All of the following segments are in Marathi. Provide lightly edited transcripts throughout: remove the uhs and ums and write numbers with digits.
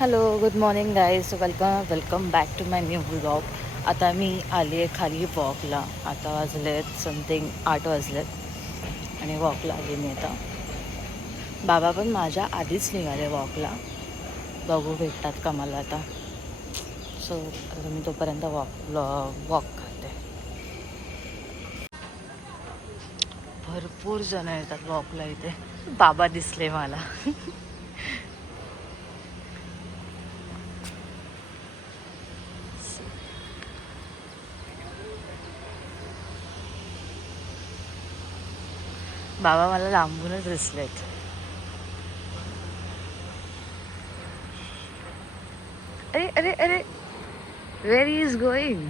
Hello good morning guys welcome back to my new blog. आता मी आली आहे खाली वॉकला. आता वाजलेत समथिंग 8 वाजलेत आणि वॉकला आली मी आता. बाबा पण माझ्या आधीच निघाले वॉकला. बघू भेटतात का मला आता. सो आता मी तोपर्यंत वॉक करते. भरपूर जण येतात वॉकला इथे. बाबा दिसले मला. बाबा मला लांबूनच दिसलेत. अरे अरे अरे वेर इज गोईंग.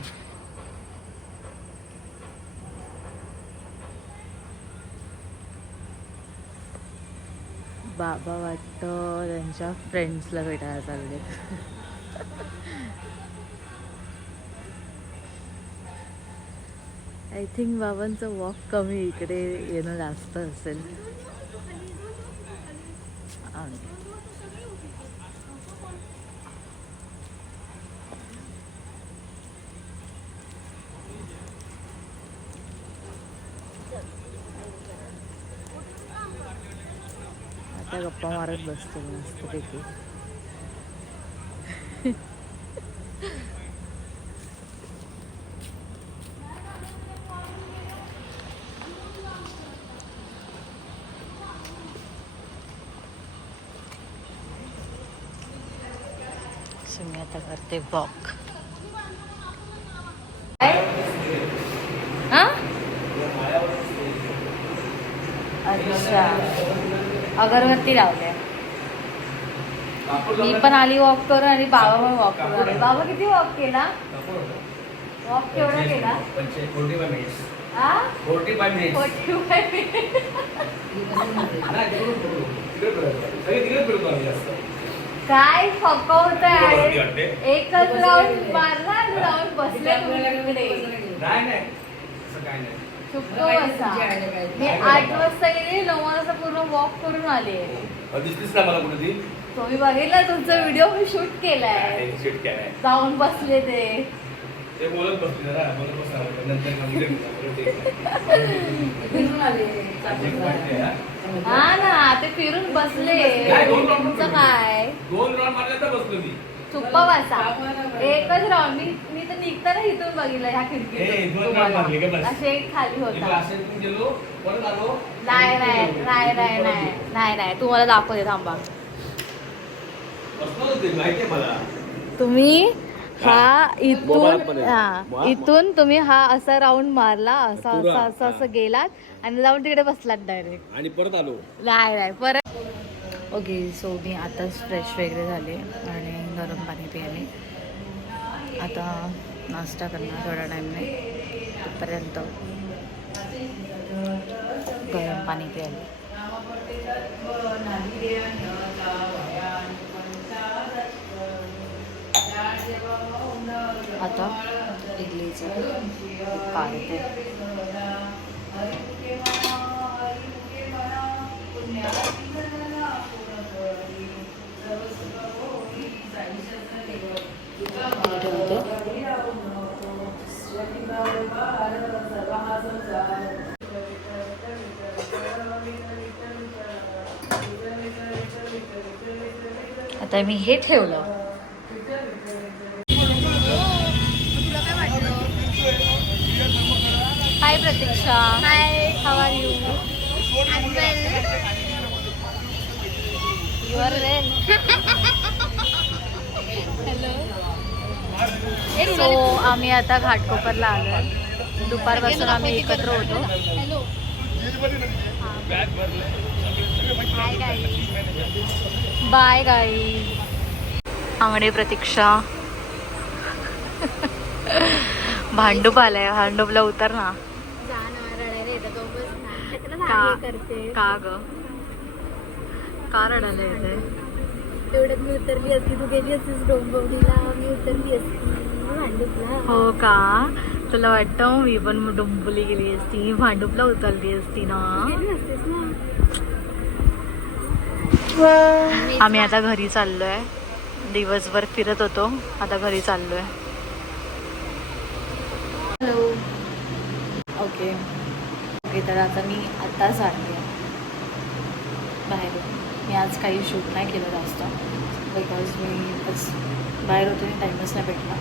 बाबा वाटतं त्यांच्या फ्रेंड्सला भेटायला चालले. आय थिंक बाबांचं वॉक कमी, इकडे येणं जास्त असेल. आता गप्पा मारत बसतो मस्तपैकी. सो मी आता करते वॉक. अच्छा, अगरबत्ती लावल्या. मी पण आली वॉक करून आणि बाबा पण वॉक करून. बाबा किती वॉक केला? वॉक केवढा केला? 45 मिनिट्स. 45 मिनिट्स. काय फकवताय? एकच राऊंड मारला आणि राऊंड बसले तिकडे. चुप बसा. मी 8 वाजता गेले, 9 वाजता पूर्ण वॉक करून आले. तुम्ही बघितला, तुमचा व्हिडिओ मी शूट केलाय. जाऊन बसले ते बोलत बसले जरा हा ना, ते फिरून बसले. तुमचं काय? 2 राऊंड मारले तर बसलो मी. चुप्पा बसा. एकच राऊंड. मी तर निघताना इथून बघितलं ह्या खिडकीतून. असे खाली होता. नाही तुम्हाला दाखवते, थांबा. तुम्ही इथून तुम्ही हा असा राऊंड मारला, असं गेलात आणि जाऊन तिकडे बसलात डायरेक्ट. आणि परत आलो. नाही परत. ओके, सो मी आताच फ्रेश वगैरे झाले आणि गरम पाणी पिले. आता नाश्ता करणार थोड्या टाईमने. तोपर्यंत गरम पाणी प्यायले. आता इडलीचं काढते. आता मी हे ठेवलं. Hi Pratiksha. Hi, how are you? I well. You are well. Hello. So आम्ही आता घाटकोपरला आलो. दुपारपासून आम्ही एकत्र होतो. Bye guys. आंगणे प्रतीक्षा. भांडूप आलाय. भांडूपला उतर ना. का ग? का रडायला येते? तेवढ्यात मी उतरली असती, तू गेली असतीस डोंबिवलीला, मी उतरली असती भांडुपला. हो का? तुला वाटतं मी पण डोंबिवली गेली असती, भांडुपला उतरली असती ना. आम्ही आता घरी चाललोय. दिवसभर फिरत होतो, आता घरी चाललोय. हॅलो. ओके ओके, तर आता मी आत्ताच आले बाहेर. मी आज काही शूट नाही केलं जास्त, बिकॉज मी बस बाहेर होते, टाईमच नाही भेटला.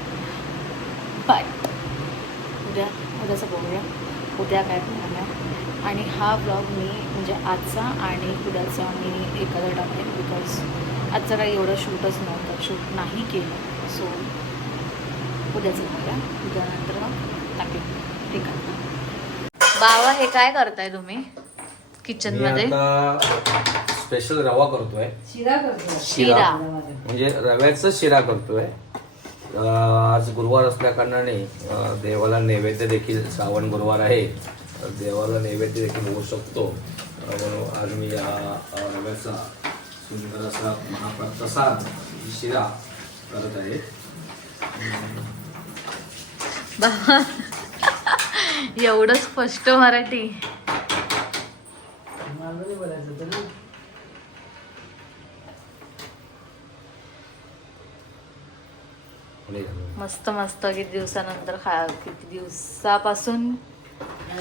बट उद्याचं बघूया उद्या काय प्लॅन आहे. आणि हा ब्लॉग मी म्हणजे आजचा आणि उद्याचा मी एकत्र टाकेन, बिकॉज आजचं काही एवढं शूटच नव्हतं, शूट नाही केलं. सो उद्याचं बघूया, उद्यानंतर मग टाकेन. ठीक आहे. बाबा हे काय करताय तुम्ही किचनमध्ये? स्पेशल रवा करतोय, शिरा. म्हणजे रव्याचा शिरा करतोय. आज गुरुवार असल्या कारणाने देवाला नैवेद्य देखील, श्रावण गुरुवार आहे, देवाला नैवेद्य देखील होऊ शकतो, म्हणून आज मी हा रव्याचा सुंदर असा महाप्रसाद शिरा करत आहे. बाबा एवढं स्पष्ट मराठी. मस्त मस्त किती दिवसानंतर किती दिवसापासून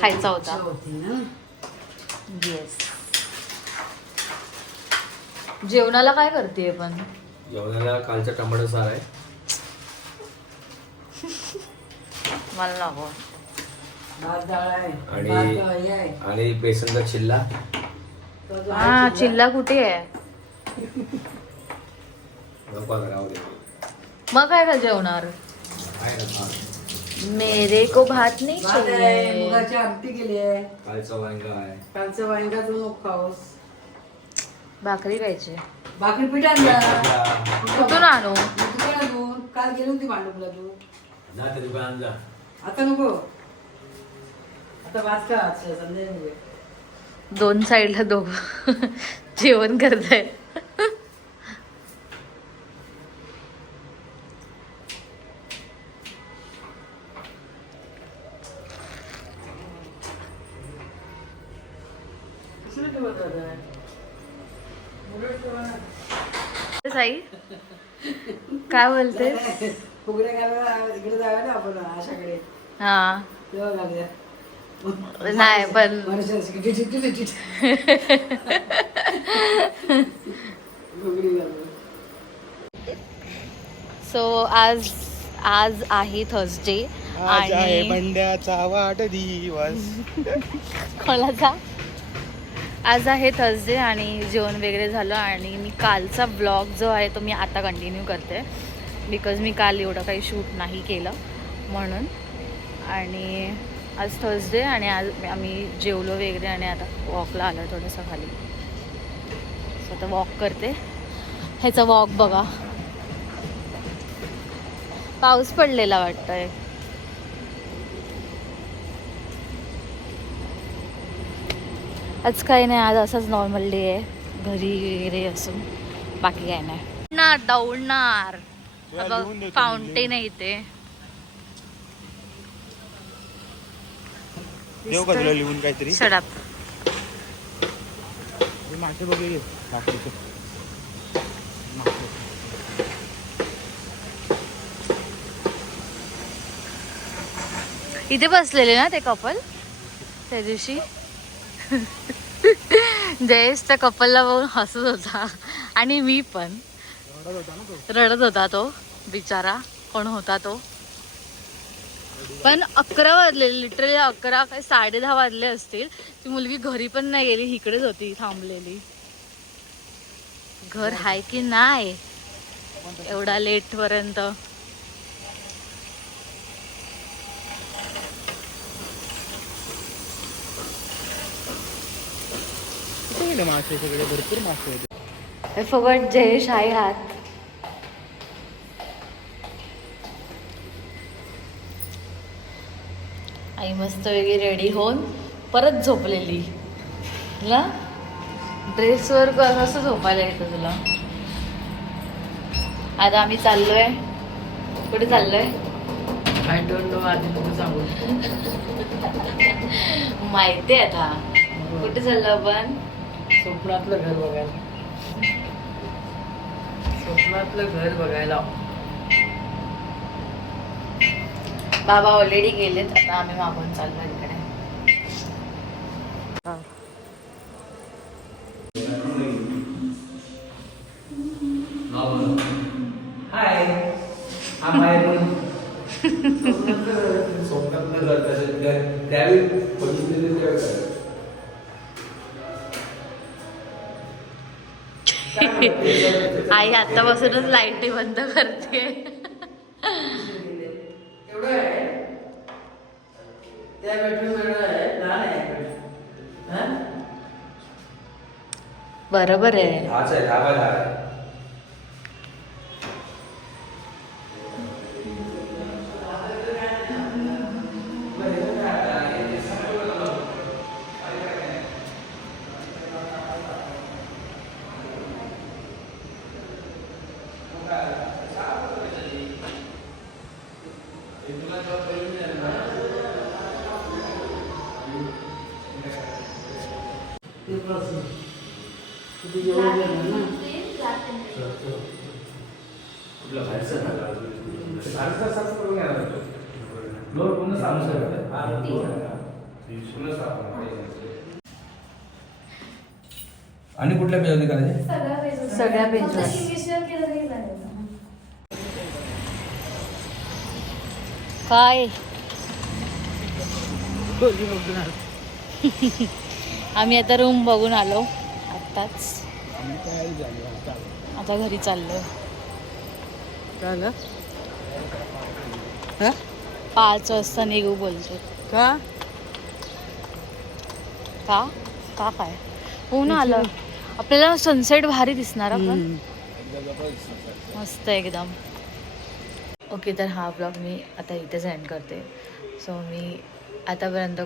खायचा होता. येस. जेवणाला काय करते पण? जेवणाला कालचा टमाटर सार आहे. मला नको. आणि बेसनचा चिल्ला. हा, चिल्ला कुठे आहे? मग काय का जेवणार? मेरे को भात नाही चाहिए. मुगाची आमटी केली आहे. कालचा वांगा आहे. कालचं वांगा तू नको खाऊस. भाकरी खायची. भाकरी पीठ आणला. कुठून आणू? दुकानातून. काल गेली होती भांडुपला तू. जा ते दुकानात जा. आता नको. आता वाच का संध्याकाळी. दोन साईडला दोघं जेवण करताय. साई काय बोलते? फुगड्या घालायला इकडे जाऊया ना आपण आशाकडे. हा तेव्हा घालूया. नाही पण सो आज आहे थर्सडे आणि बंड्याचा वाढदिवस. कोणाचा? आज आहे थर्सडे आणि जेवण वगैरे झालं आणि मी कालचा ब्लॉग जो आहे तो मी आता कंटिन्यू करते, बिकॉज मी काल एवढं काही शूट नाही केलं म्हणून. आणि आज थर्सडे आणि आज आम्ही जेवलो वगैरे आणि आता वॉकला आलो थोडंसं खाली. सो आता वॉक करते. ह्याचा वॉक बघा, पाऊस पडलेला वाटतंय. आज काही नाही, आज असाच नॉर्मल डे आहे, घरी वगैरे असून बाकी काय नाही. ना दौडणार फाउंटेन आहे इथे. देव का तुला लिहून काहीतरी? Shut up. मासे बघले इथे बसलेले ना ते कपल त्या दिवशी. जयेश त्या कपलला बघून हसत होता आणि मी पण. रडत होता तो बिचारा. कोण होता तो? पण 11 वाजले, लिटरली 11 काय 10:30 वाजले असतील. ती मुलगी घरी पण नाही गेली, इकडेच होती थांबलेली. घर आहे की नाही एवढा लेट पर्यंत? मासे सगळे भरपूर मासे होते. I forgot जयेश आहे हात. आई मस्त वेगळी रेडी होऊन परत झोपलेली ना. ड्रेसवर कसं झोपायला येतं तुला? आता आम्ही चाललोय. कुठे चाललोय? I don't know. आधी नको सांगू. माहिती आहे आता कुठे चाललो आपण. स्वप्नातलं घर बघायला. स्वप्नातलं घर बघायला. बाबा ऑलरेडी गेलेत, आता आम्ही मागून चाललो इकडे. हाय, हा माय रूम. स्वप्नातलं घर त्यावेळी बघितलेलं त्यावेळी आई आतापासूनच लाईटी बंद करते. एवढं आहे त्या बेडरूम वेगळं आहे, लहान आहे bedroom. हा? बरोबर आहे. हाच आहे, हा बाय हा आहे. ते पासून. किती जेवण झालं ना? कुठलं बाहेरचं ना? बाहेरचं असं करून घ्यायला लागतो. फ्लोअर पूर्ण साफ करायचं. पूर्ण साफ करायचं. आणि कुठल्या पेजवरती करायचे? सगळ्या पेजवर. काय आम्ही आता रूम बघून आलो आत्ताच. आता घरी चाललो. झालं 5 वाजता निघू बोलतो. का? का का काय ऊन आलं. आपल्याला सनसेट भारी दिसणार आपण. मस्त एकदम. ओके, तर हा ब्लॉग मी आता इथेच एंड करते. सो मी आतापर्यंत